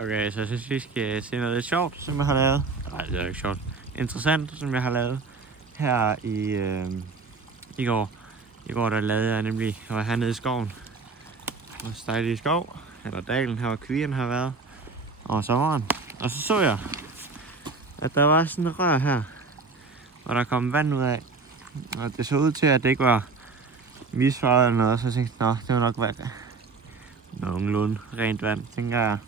Okay, så jeg synes, vi skal se noget lidt sjovt, som jeg har lavet. Nej, det er ikke sjovt. Interessant, som jeg har lavet her i går. I går der lavede jeg nemlig, jeg var hernede i skoven. Og stejlige skov, eller dalen her, hvor kvierne har været over sommeren. Og så jeg, at der var sådan en rør her, hvor der kom vand ud af. Og det så ud til, at det ikke var misfarvet eller noget, så jeg tænkte, nå, det var nok vand. Nogenlunde rent vand, tænker jeg.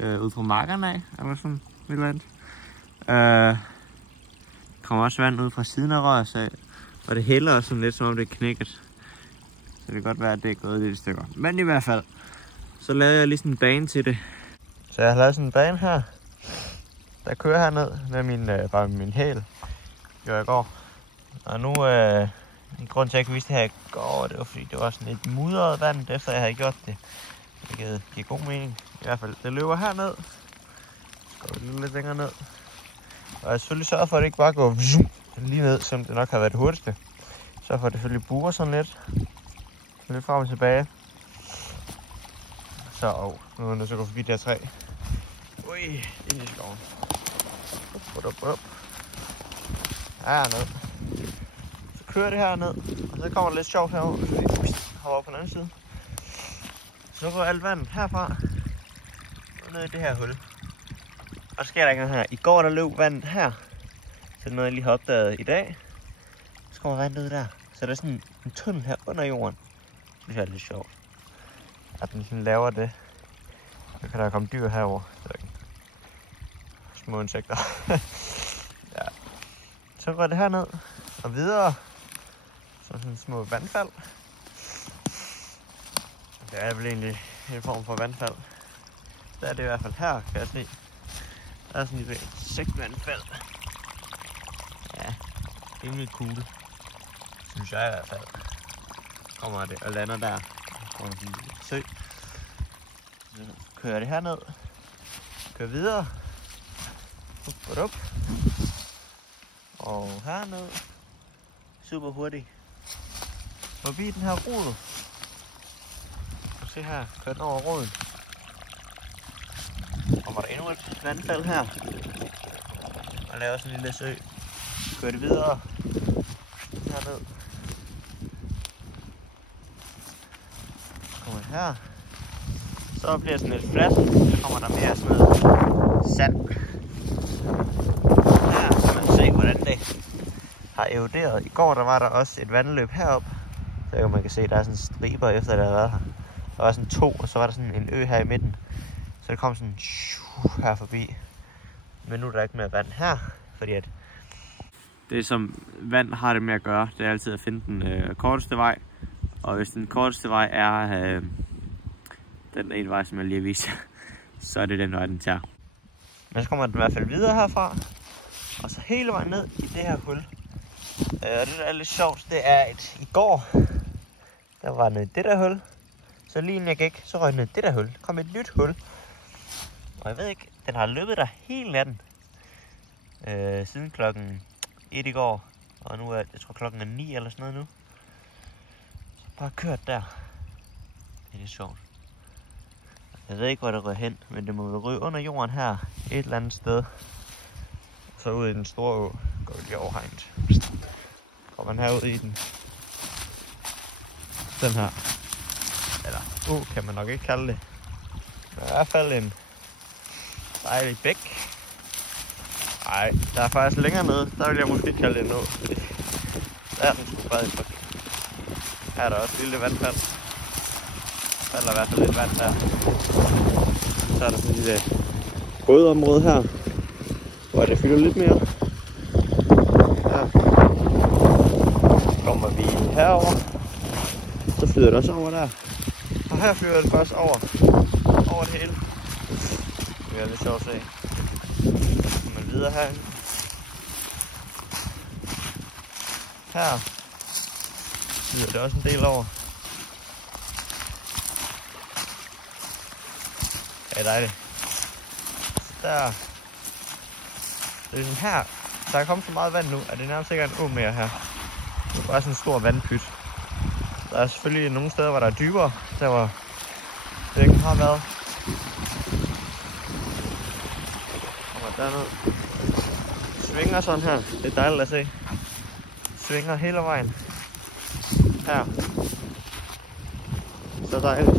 Ud fra markerne af, eller sådan et eller andet. Kommer også vand ud fra siden af røret, og det hælder også sådan lidt, som om det er knækket. Så det kan godt være, at det er gået lidt i stykker. Men i hvert fald, så lavede jeg lige sådan en bane til det. Så jeg har lavet sådan en bane her, der kører herned med bare min hæl. Gjorde jeg i går. Og nu, en grund til, at jeg ikke viste det her i går, det var fordi, det var sådan et mudret vand, efter jeg havde gjort det. Det giver god mening. I hvert fald, det løber herned. Så går lidt længere ned. Og jeg selvfølgelig sørger for, at det ikke bare går lige ned, som det nok har været det hurtigste. Så for at det selvfølgelig burer sådan lidt. Lidt frem og tilbage. Så, nu er jeg nødt til at gå forbi det her træ. Ui, ind i skoven. Up. Herned. Så kører det herned, og så kommer det lidt sjovt herovre, så vi hopper op på den anden side. Så går alt vandet herfra ned i det her hul. Og så sker der ikke noget her. I går der løb vandet her. Så det er noget, jeg lige har opdaget i dag. Så kommer vandet ud der. Så der er sådan en tunnel her under jorden. Det er lidt sjovt. At den sådan laver det. Så kan der komme dyr herover. Små insekter. Ja. Så går det herned og videre. Så sådan små vandfald. Det er vel egentlig en form for vandfald. Der er det i hvert fald her, kan jeg se. Der er sådan et insektvandfald. Ja, rimelig cool. Synes jeg i hvert fald. Kommer det og lander der. På en sø. Så kører det herned. Kører videre. Up. Og herned. Super hurtigt. Forbi den her rod. Se her, kører den over roden. Og var der endnu et vandfald her. Og laver sådan en lille sø. Kører det videre. Herned. Kommer det her. Så bliver det sådan lidt fladt. Så kommer der mere sådan noget sand. Her kan man se, hvordan det har eroderet. I går der var der også et vandløb heroppe. Så man kan se, der er sådan striber efter, der har været her. Der var sådan 2, og så var der sådan en ø her i midten. Så det kom sådan her forbi. Men nu er der ikke mere vand her, fordi at det som vand har det med at gøre, det er altid at finde den korteste vej. Og hvis den korteste vej er den ene vej, som jeg lige har vist, så er det den vej, den tager. Men så kommer den i hvert fald videre herfra, og så hele vejen ned i det her hul. Og det der er lidt sjovt, det er at i går, der var nede i det der hul. Så lige inden jeg gik, så røg ned det der hul. Der kom et nyt hul. Og jeg ved ikke, den har løbet der hele natten. Siden klokken 1 i går. Og nu er, jeg tror klokken er 9 eller sådan noget nu. Så bare kørt der. Det er lidt sjovt. Jeg ved ikke, hvor det røg hen, men det må vel ryge under jorden her. Et eller andet sted. Så ud i den store å. Går vi lige overhegnet. Kommer man herud i den. Den her. Eller kan man nok ikke kalde det. Men i hvert fald en dejlig bæk. Nej, der er faktisk længere nede. Der vil jeg måske kalde det noget. Der er den sgu bare en. Her er der også et lille vandfald. Der er i hvert fald lidt vand der. Så er der sådan et lille bådområde her, hvor det fylder lidt mere. Her kommer vi herover. Så flyder det også over der. Og her flyder det faktisk over det hele. Det er lidt sjovt at se. Så kommer man videre herinde. Her flyder det også en del over. Ja, det er dejligt. Der. Det er sådan her. Der er kommet så meget vand nu, at det nærmest ikke er en å mere her. Det er bare sådan en stor vandpyt. Der er selvfølgelig nogle steder, hvor der er dybere. Der hvor det ikke har været. dernede. Svinger sådan her. Det er dejligt at se. Svinger hele vejen. Her. Så dejligt.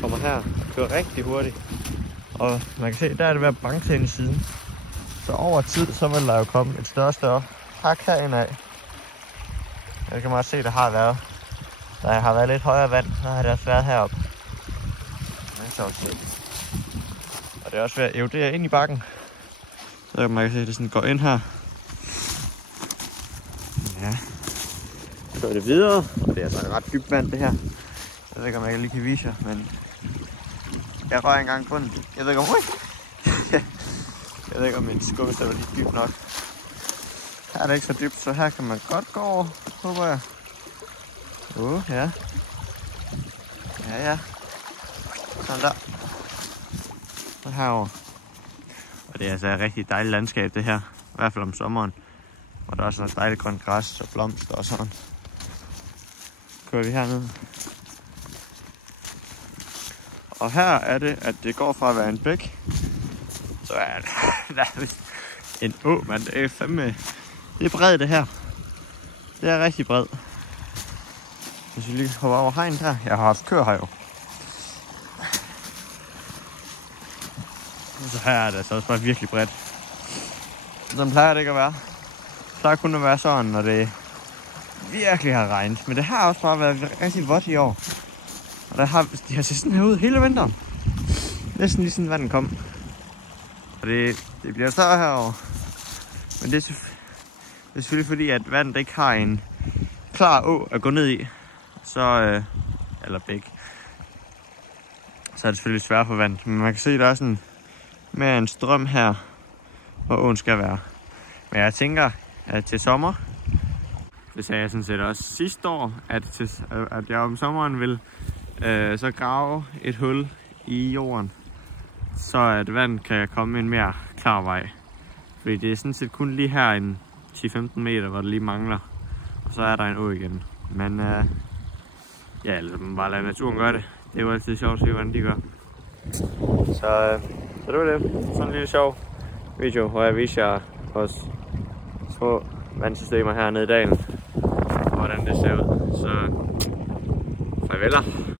Kommer her. Kører rigtig hurtigt. Og man kan se, der er det ved at banke til en siden. Så over tid, så vil der jo komme et større hak herinde af. Jeg kan meget se, der har været. Der har været lidt højere vand, så har det også været heroppe. Og det er også ved at erodere ind i bakken. Så man kan se, at det sådan går ind her. Ja. Så går det videre, og det er altså ret dybt vand det her. Jeg ved ikke, om jeg lige kan vise jer, men jeg røg engang bunden. Jeg ved ikke om jeg ved ikke, om min skubbestøv er lige dybt nok. Her er det ikke så dybt, så her kan man godt gå over, håber jeg. Ja. Ja. Sådan der. Og herover. Og det er altså et rigtig dejligt landskab det her. I hvert fald om sommeren. Og der er også noget dejligt grønt græs og blomster og sådan. Kører vi herned. Og her er det, at det går fra at være en bæk. Så er det en å, men det er fandme... Det er bredt det her. Det er rigtig bredt. Hvis vi lige hopper over hegnet her. Jeg har haft kør her jo. Så her er det altså også bare virkelig bredt. Sådan plejer det ikke at være. Det plejer kun at være sådan, når det virkelig har regnet. Men det har også bare været rigtig vådt i år. Og de har set sådan her ud hele vinteren. Næsten lige sådan vandet kom. Og det bliver større herovre. Men det er selvfølgelig fordi, at vandet ikke har en klar å at gå ned i. Så, eller bæk. Så er det selvfølgelig svært for vand. Men man kan se, at der er sådan mere en strøm her, hvor åen skal være. Men jeg tænker, at til sommer, det sagde jeg sådan set også sidste år, at jeg om sommeren vil så grave et hul i jorden, så at vand kan komme en mere klar vej. Fordi det er sådan set kun lige her en 10-15 meter, hvor det lige mangler. Og så er der en å igen. Men ja, altså man bare lader naturen gøre det. Det er jo altid sjovt at se, hvordan de gør. Så det var det. Sådan en lille sjov video, hvor jeg viser jer vores små vandsystemer hernede i dalen. Og hvordan det ser ud. Så farveler.